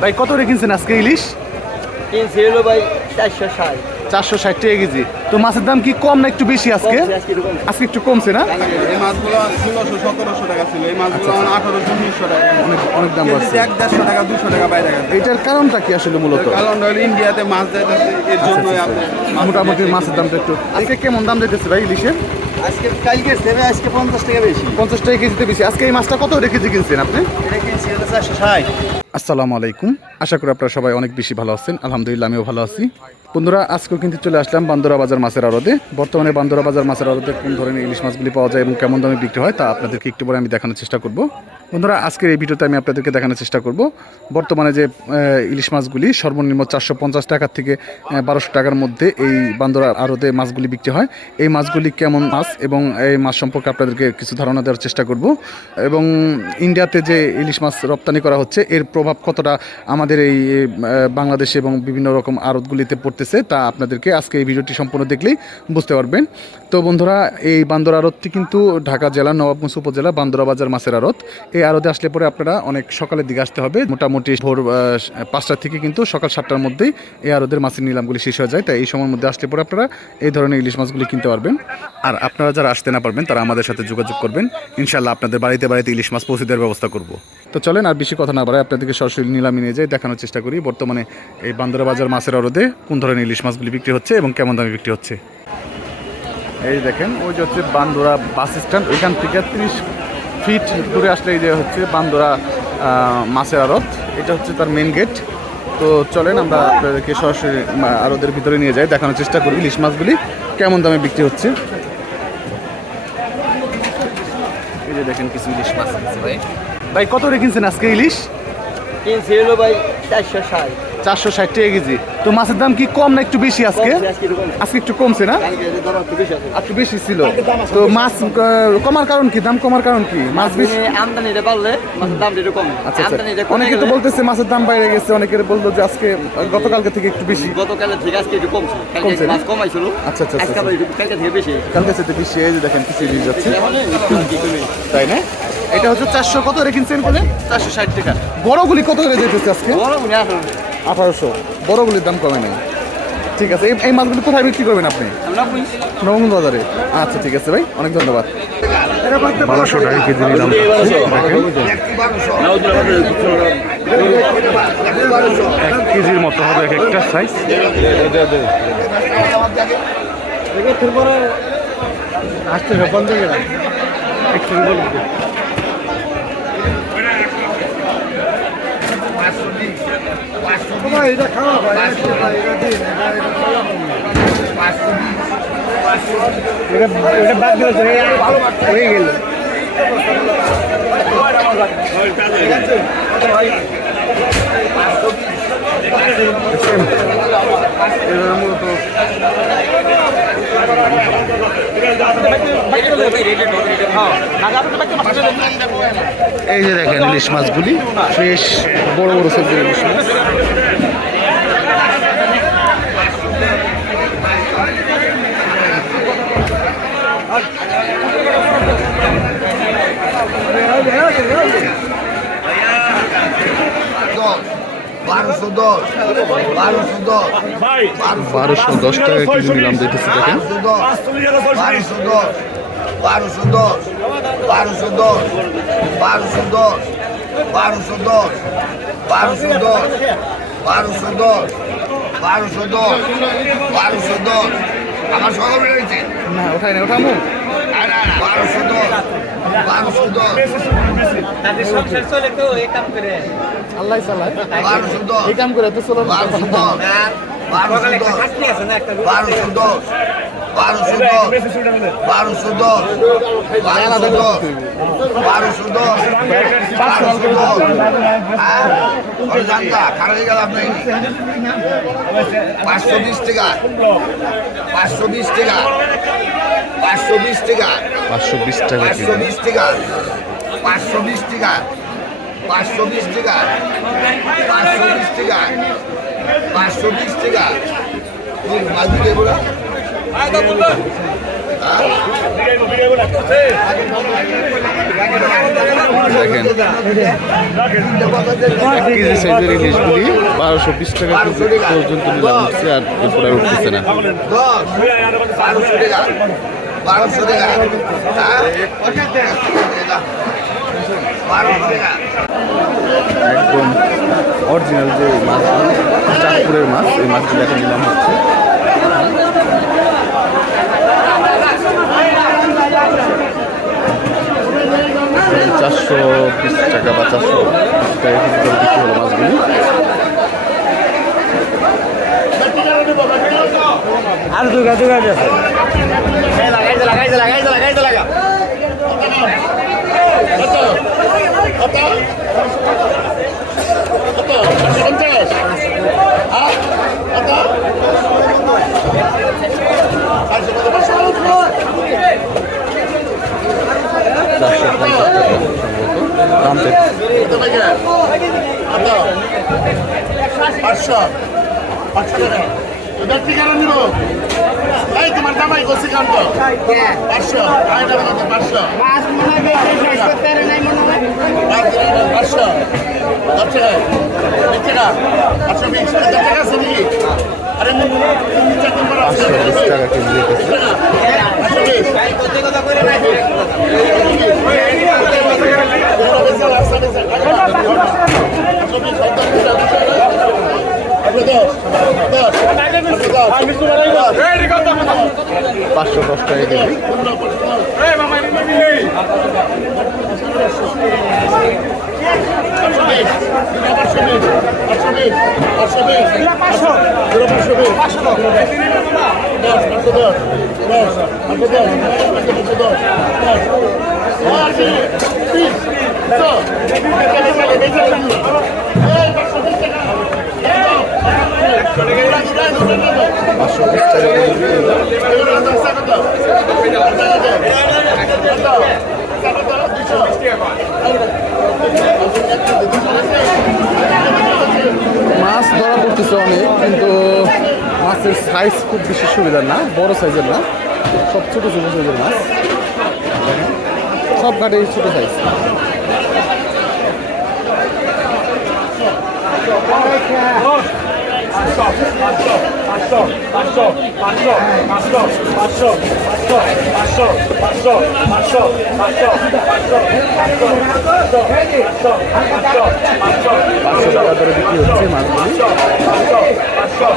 ভাই কত রে কিনছেন আজকে ইলিশ? কিনছি হলো ভাই চারশো ষাট। চারশো ষাট টাকা কেজি। তো মাছের দাম কি কম না একটু বেশি আজকে? আজকে একটু কমছে। না? এই মাছগুলো ষোলোশো সতেরোশো টাকা ছিল। এই মাছগুলো আঠারোশো উনিশশো টাকা। অনেক অনেক দাম বাড়ছে। এক দেড়শো টাকা দুশো টাকা বাইরে গেছে। এটার কারণটা কি আসলে মূলত? কারণ হলো ইন্ডিয়াতে মাছ যাইতেছে এর আপনি মাছ মোটামুটি মাছের দামটা একটু আজকে কেমন দাম দিতেছে ভাই ইলিশের? আজকে কালকে সেবে আজকে পঞ্চাশ টাকা বেশি। পঞ্চাশ টাকা কেজিতে বেশি। আজকে এই মাছটা কত রেখেছি কেজি কিনছেন আপনি? এটা কিনছি হলো চারশো ষাট। আসসালামু আলাইকুম। আশা করি আপনারা সবাই অনেক বেশি ভালো আছেন। আলহামদুলিল্লাহ আমিও ভালো আছি। বন্ধুরা আজকেও কিন্তু চলে আসলাম বান্দরা বাজার মাছের আড়তে। বর্তমানে বান্দরা বাজার মাছের আড়তে কোন ধরনের ইলিশ মাছগুলি পাওয়া যায় এবং কেমন দামে বিক্রি হয় তা আপনাদেরকে একটু পরে আমি দেখানোর চেষ্টা করব। বন্ধুরা, আজকের এই ভিডিওতে আমি আপনাদেরকে দেখানোর চেষ্টা করব। বর্তমানে যে ইলিশ মাছগুলি, সর্বনিম্ন চারশো পঞ্চাশ টাকা থেকে বারোশো টাকার মধ্যে এই বান্দরা আড়তে মাছগুলি বিক্রি হয়। এই মাছগুলি কেমন মাছ এবং এই মাছ সম্পর্কে আপনাদেরকে কিছু ধারণা দেওয়ার চেষ্টা করব। এবং ইন্ডিয়াতে যে ইলিশ মাছ রপ্তানি করা হচ্ছে, এর প্রভাব কতটা আমাদের এই বাংলাদেশে এবং বিভিন্ন রকম আড়তগুলিতে পড়তেছে, তা আপনাদেরকে আজকে এই ভিডিওটি সম্পূর্ণ দেখলেই বুঝতে পারবেন। তো বন্ধুরা, এই বান্দর আড়তটি কিন্তু ঢাকা জেলা, নবাবগঞ্জ উপজেলা বান্দরা বাজার মাছের আড়ত। এই আড়তে আসলে পরে আপনারা অনেক সকালের দিকে আসতে হবে। মোটামুটি ভোর পাঁচটা থেকে কিন্তু সকাল সাতটার মধ্যেই এই আড়তের মাছের নিলামগুলি শেষ হয়ে যায়। তাই এই সময়ের মধ্যে আসলে পরে আপনারা এই ধরনের ইলিশ মাছগুলি কিনতে পারবেন। আর আপনারা যারা আসতে না পারবেন, তারা আমাদের সাথে যোগাযোগ করবেন। ইনশাল্লাহ আপনাদের বাড়িতে বাড়িতে ইলিশ মাছ পৌঁছে দেওয়ার ব্যবস্থা করব। তো চলেন, আর বেশি কথা না বাড়ায় আপনাদেরকে সরাসরি নিলামে নিয়ে যাই, দেখানোর চেষ্টা করি। বর্তমানে এই বান্দরা বাজার মাছের আড়তে কোন ধরনের ইলিশ মাছগুলি বিক্রি হচ্ছে এবং কেমন দামে বিক্রি হচ্ছে? এই দেখেন, ওই যে হচ্ছে বান্দোরা বাস স্ট্যান্ড, ওইখান থেকে ত্রিশ ফিট দূরে আসলে এই যে হচ্ছে বান্দোরা মাছের আড়ত, এটা হচ্ছে তার মেন গেট তো চলেন আমরা আপনাদেরকে সরাসরি আড়তের ভিতরে নিয়ে যাই, দেখানোর চেষ্টা করি ইলিশ মাছগুলি কেমন দামে বিক্রি হচ্ছে। এই যে দেখেন কিছু ইলিশ মাছ ভাই। ভাই, কত রে কিনছেন আজকে ইলিশ? কিনছি হলো ভাই চারশো ষাট। চারশো ষাট টাকা কেজি। তো মাছের দাম কি কম না একটু বেশি আজকে? আজকে একটু কমছে। না? একটু বেশি ছিল। তো মাছ কমার কারণ কি? দাম কমার কারণ কি? মাছ বেশি আমদানিটা বাড়লে মাছের দামটা একটু কমে। আচ্ছা আচ্ছা। অনেকে তো বলতেছে মাছের দাম বাইরে গেছে। অনেকে বলল যে আজকে গতকালকে থেকে একটু বেশি। গতকালের থেকে আজকে একটু কমছে। কমছে মাছ কমাইছিল। আচ্ছা, আচ্ছা, আচ্ছা। একটু কালকে থেকে বেশি। কালকে বেশি। এই যে দেখেন কিছু যাচ্ছে। তাই না? এটা হচ্ছে চারশো কত? রেখেছেন বলে চারশো ষাট টাকা। বড়গুলি কত করে যেতেছে আজকে? বড় মনে আসলে আঠারোশো। বড়গুলির দাম কমে নাই। ঠিক আছে এই- এই মাছগুলি কোথায় বিক্রি করবেন আপনি? আমরা বুঝি নবগঞ্জ বাজারে আচ্ছা ঠিক আছে ভাই অনেক ধন্যবাদ। বারোশো টাকা কেজি নিলাম। এক কেজির মতো হবে এক একটা সাইজ আসতে হয়ে এই যে দেখেন ইলিশ মাছগুলি ফ্রেশ বড় বড় সবজি ইলিশ মাছ। বারোশো দশ বারোশো দশ বারোশো দশ টাকা কেজি নিলাম দেখতেছি দেখেন বারোশো দশ বারোশো দশ বারোশো দশ বারোশো দশ বারোশো দশ বারোশো দশ বারোশো দশ বারোশো দশ আমার সকল রয়েছে না ওঠাই না ওঠামো বারোশো দশ। বারোশো দশ আল্লাহ সাল্লাহ বারোশো দশ এই কাম করে। তো চলো বারোশো দশ। বারোশো দশ বারোশো দশ। বারোশো দশ। বারোশো দশ। বারোশো দশ। বারোশো দশ। বারোশো দশ। হ্যাঁ। জানতা খারাপ হয়ে গেল আপনি পাঁচশো বিশ টাকা। পাঁচশো বিশ টাকা। পাঁচশো বিশ টাকা। পাঁচশো বিশ টাকা পাঁচশো বিশ টাকা। পাঁচশো বিশ টাকা। পাঁচশো বিশ টাকা। পাঁচশো বিশ টাকা। পাঁচশো বিশ টাকা। মাছ দিতে বলো বারোশো বিশ টাকা কেজি পর্যন্ত নিলাম আর এরপরে উঠতেছে না। একদম অরিজিনাল যে মাছগুলো চাঁদপুরের মাছ, এই মাছগুলো এখন নিলাম হচ্ছে। চারশো বিশ টাকা বা চারশো টাকা বিক্রি হলো মাছগুলি। এবার ঠিকানা পাঁচশো আড়াই টাকা পাঁচশো দশ টাকা বিশ টাকা পাঁচশো বিশ দশ টাকা আছে নাকি আরে তিন চার নম্বর আছে পাঁচশো বিশ টাকা কেজি রেখেছে পাঁচশো দশ টাকা কেজি। কেজি মাছ ধরা পড়তেছে অনেক কিন্তু মাছের সাইজ খুব বেশি সুবিধার না, বড় সাইজের না সব ছোট ছোট সাইজের মাছ। সব ঘাটে ছোট সাইজ পাঁচশো টাকা করে বিক্রি হচ্ছে মাছগুলি পাঁচশো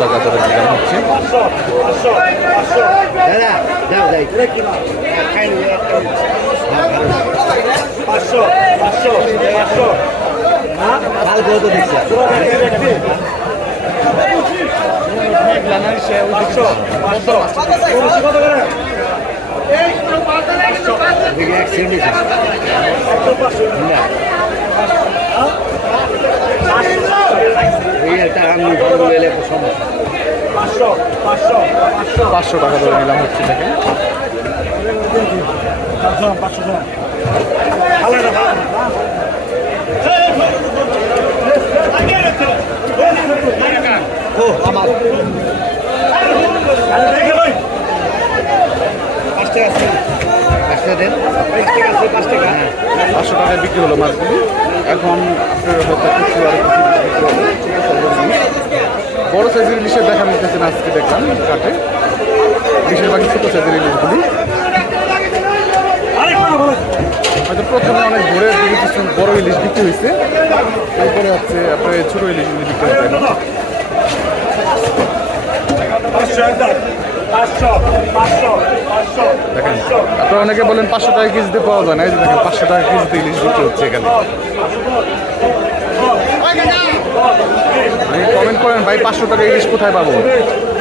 টাকা করে দিলাম হচ্ছে পাঁচশো টাকা করে নিলাম হচ্ছে দেখেন। পাঁচশো। টাকায় বিক্রি হলো মাছগুলি। এখন আপনার হয়তো কিছু আরও কিছু বিক্রি হবে। বড় সাইজের ইলিশের দেখা মিলতেছে না আজকে দেখলাম কাটে। বেশিরভাগই ছোট সাইজের ইলিশগুলি। হয়তো প্রথমে অনেক ভোরের দিকে কিছু বড় ইলিশ বিক্রি হয়েছে। তারপরে হচ্ছে আপনার ছোট ইলিশগুলি বিক্রি এখন। দেখেন আপনারা অনেকে বলেন পাঁচশো টাকা কেজিতে পাওয়া যায় না এই যে দেখেন পাঁচশো টাকা কেজিতে ইলিশ বিক্রি হচ্ছে এখানে। কমেন্ট করেন ভাই পাঁচশো টাকা ইলিশ কোথায় পাবো?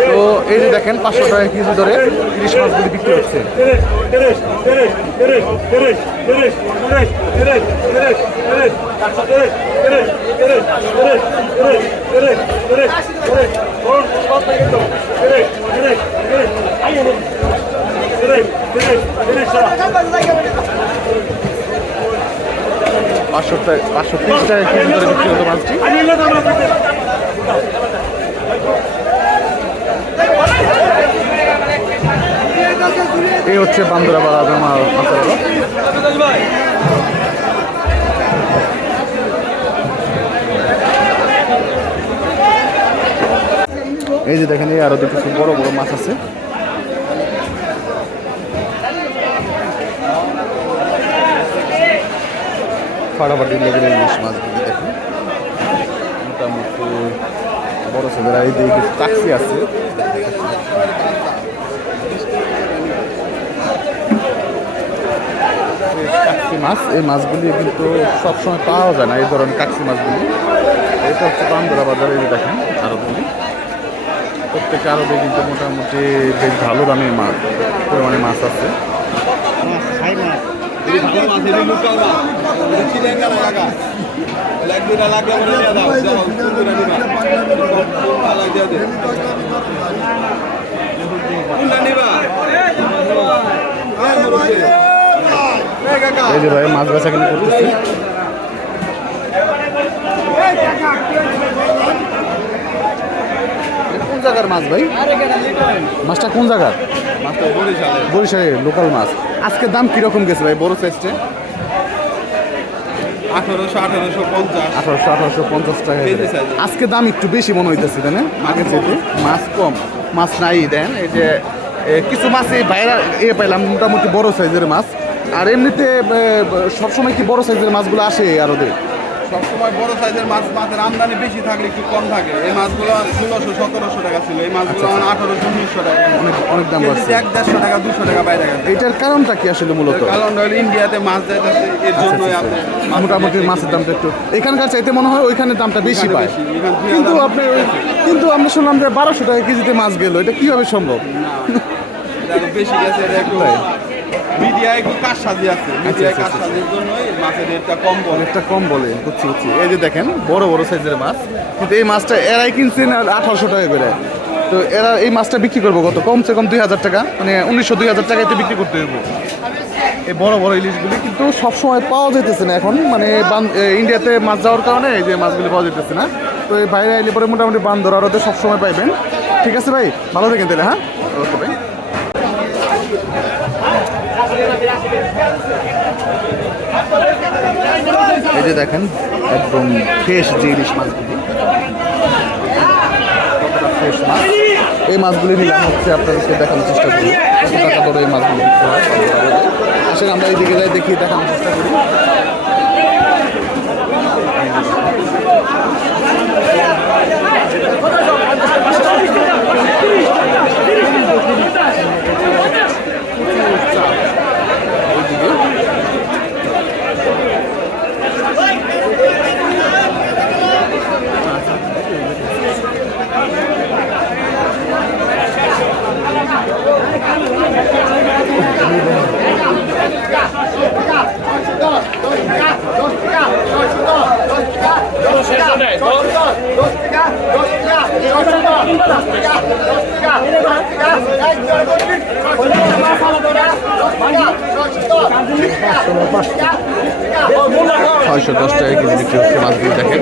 তো এই যে দেখেন পাঁচশো টাকা কেজি ধরে ইলিশ মাছগুলি বিক্রি হচ্ছে। Finish, পাঁচশো পাঁচশো তিরিশ টাকা মাছটি এই হচ্ছে। এই যে দেখেন, এই আরও দুটো বড় বড় মাছ আছে ফাটাফাটি লেগের ইলিশ মাছগুলি দেখেন। মোটামুটি বড় ছেলেরা এই দিকে টাক্সি আছে কাকসি মাছ, এই মাছগুলি কিন্তু সবসময় পাওয়া যায় না, এই ধরনের কাকসি মাছগুলি। এটা হচ্ছে বান্দরা বাজারে, এই দেখেন, আরবগুলি। প্রত্যেকটা আরবে কিন্তু মোটামুটি বেশ ভালো দামের মাছ পরিমাণে মাছ আছে। এই যে ভাই মাছ বেচা কিনে করতেছে কোন জায়গার মাছ ভাই? মাছটা কোন জায়গার? বরিশালে বরিশালের। লোকাল মাছ। আজকে দাম কীরকম গেছে ভাই বড় সাইজটা আঠারোশো আঠারোশো পঞ্চাশ। টাকা। আজকে দাম একটু বেশি মনে হইতেছে তাই না? মাছ কম। মাছ নাই দেন এই যে কিছু মাছ এই বাইরে এ পাইলাম মোটামুটি বড় সাইজের মাছ। আর এমনিতে সবসময় কি বড় সাইজের মাছগুলো আসে আরও দে সবসময় বড় সাইজের মাছ মাছের আমদানি বেশি থাকলে একটু কম থাকে। এই মাছগুলো ষোলোশো সতেরোশো টাকা ছিল। এই মাছগুলো এখন আঠারোশো উনিশশো টাকা। অনেক অনেক দাম বাড়ছে। এক দেড়শো টাকা দুশো টাকা বাইরে গেছে। এটার কারণটা কি আসলে মূলত? কারণ হলো ইন্ডিয়াতে মাছ যাইতেছে এর জন্যই আপনি মোটামুটি মাছের দামটা একটু এখানকার চাইতে মনে হয় ওইখানে দামটা বেশি পায়। কিন্তু আপনি কিন্তু আমরা শুনলাম যে বারোশো টাকা কেজিতে মাছ গেল। এটা কীভাবে সম্ভব? বেশি গেছে এটা একটু মিডিয়া একটু কাজ সাজি আছে? মিডিয়ায় কাজ সাজির জন্যই মাছের রেটটা কম বলে। অনেকটা কম বলে বুঝছি বুঝছি। এই যে দেখেন বড় বড় সাইজের মাছ। কিন্তু এই মাছটা এরাই কিনছেন আর আঠারোশো টাকা করে। তো এরা এই মাছটা বিক্রি করব কত? কমসে কম দুই হাজার টাকা মানে উনিশশো দুই হাজার টাকাতে বিক্রি করতে হইব। এই বড় বড় ইলিশগুলি কিন্তু সবসময় পাওয়া যেতেছে না এখন মানে ইন্ডিয়াতে মাছ যাওয়ার কারণে এই যে মাছগুলি পাওয়া যেতেছে না। তো এই বাইরে এলে পরে মোটামুটি বান্দর আরতে সবসময় পাইবেন। ঠিক আছে ভাই ভালো থাকেন তাহলে হ্যাঁ? ওকে ভাই এই যে দেখেন, একদম ফ্রেশ যে ইলিশ মাছগুলি। মাছ। এই মাছগুলি নিলাম হচ্ছে আপনাদেরকে দেখানোর চেষ্টা করি। টাকা দরে এই মাছগুলি আসলে আমরা এই দিকে যাই, দেখি দেখানোর চেষ্টা করি। ছয়শো দশ টাকা কেজি বিক্রি হচ্ছে মাছগুলি দেখেন।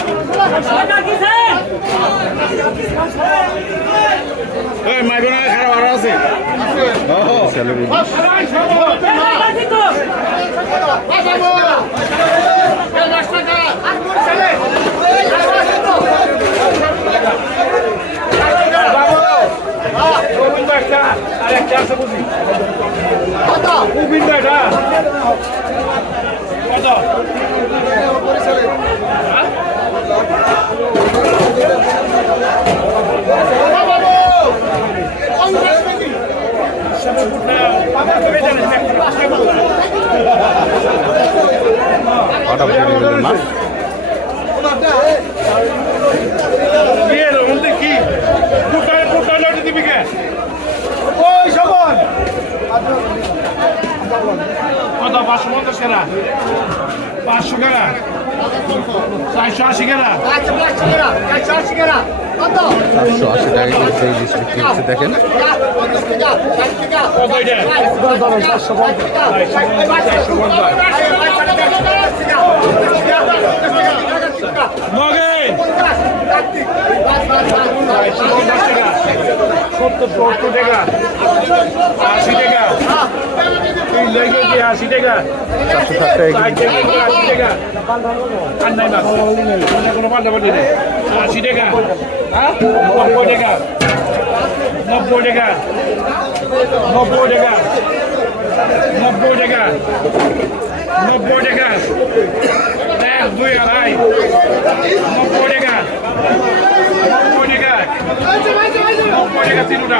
খারাপ আরও আছে। আর একটা আছে বুঝি? কত? কুবিন বেটা সাতশো আশি টাকা করে সেই ইলিশ বিক্রি হচ্ছে দেখেন। সত্তর টাকা। আশি টাকা। আশি টাকা চারশো ষাট টাকা আশি টাকা আর নাই মাছ কোনো পাল্টাপাল্টি নেই আশি টাকা নব্বই টাকা নব্বই টাকা নব্বই টাকা নব্বই টাকা নব্বই টাকা এক দুই আড়াই। নব্বই টাকা নব্বই টাকা নব্বই টাকা তিনটা।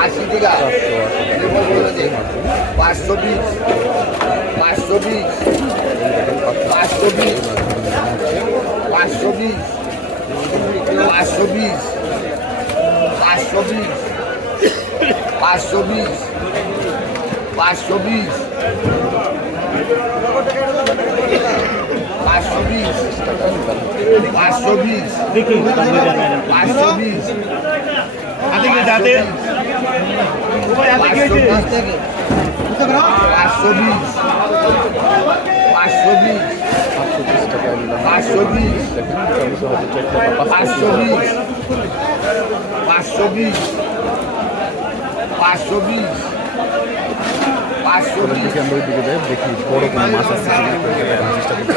আশি টাকা পাঁচশো বিশ পাঁচশো বিশ পাঁচশো বিশ পাঁচশো বিশ পাঁচশো বিশ পাঁচশো বিশ পাঁচশো বিশ পাঁচশো বিশ পাঁচশো বিশ পাঁচশো বিশ পাঁচশো বিশ যাতে পাঁচশো বিশ পাঁচশো বিশ পাঁচশো বিশ পাঁচশো বিশ পাঁচশো বিশ পাঁচশো বিশ বিশ দেখি আমরা ওই দিকে যাই, দেখি বড় কোনো মাছ আপনাদেরকে দেখানোর চেষ্টা করছি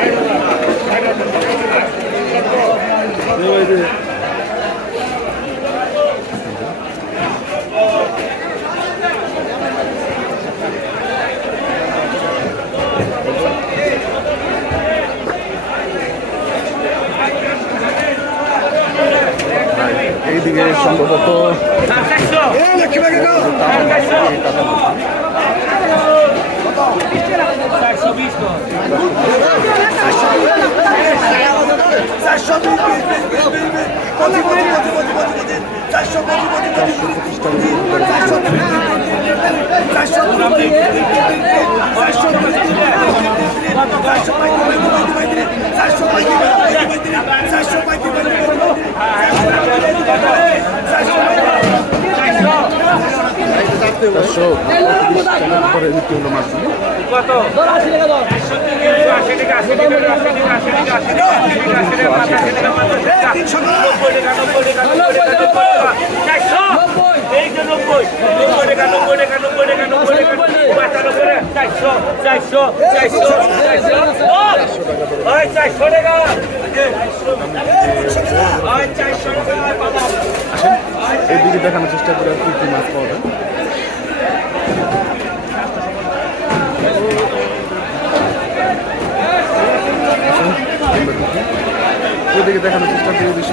এইদিকে চারশো। টাকার পরে বিক্রি হলো মাছগুলো চারশো এই এদিকে দেখানোর চেষ্টা করি আর কি মাছ পাওয়া যায়। ওইদিকে দেখানোর চেষ্টা করি বেশি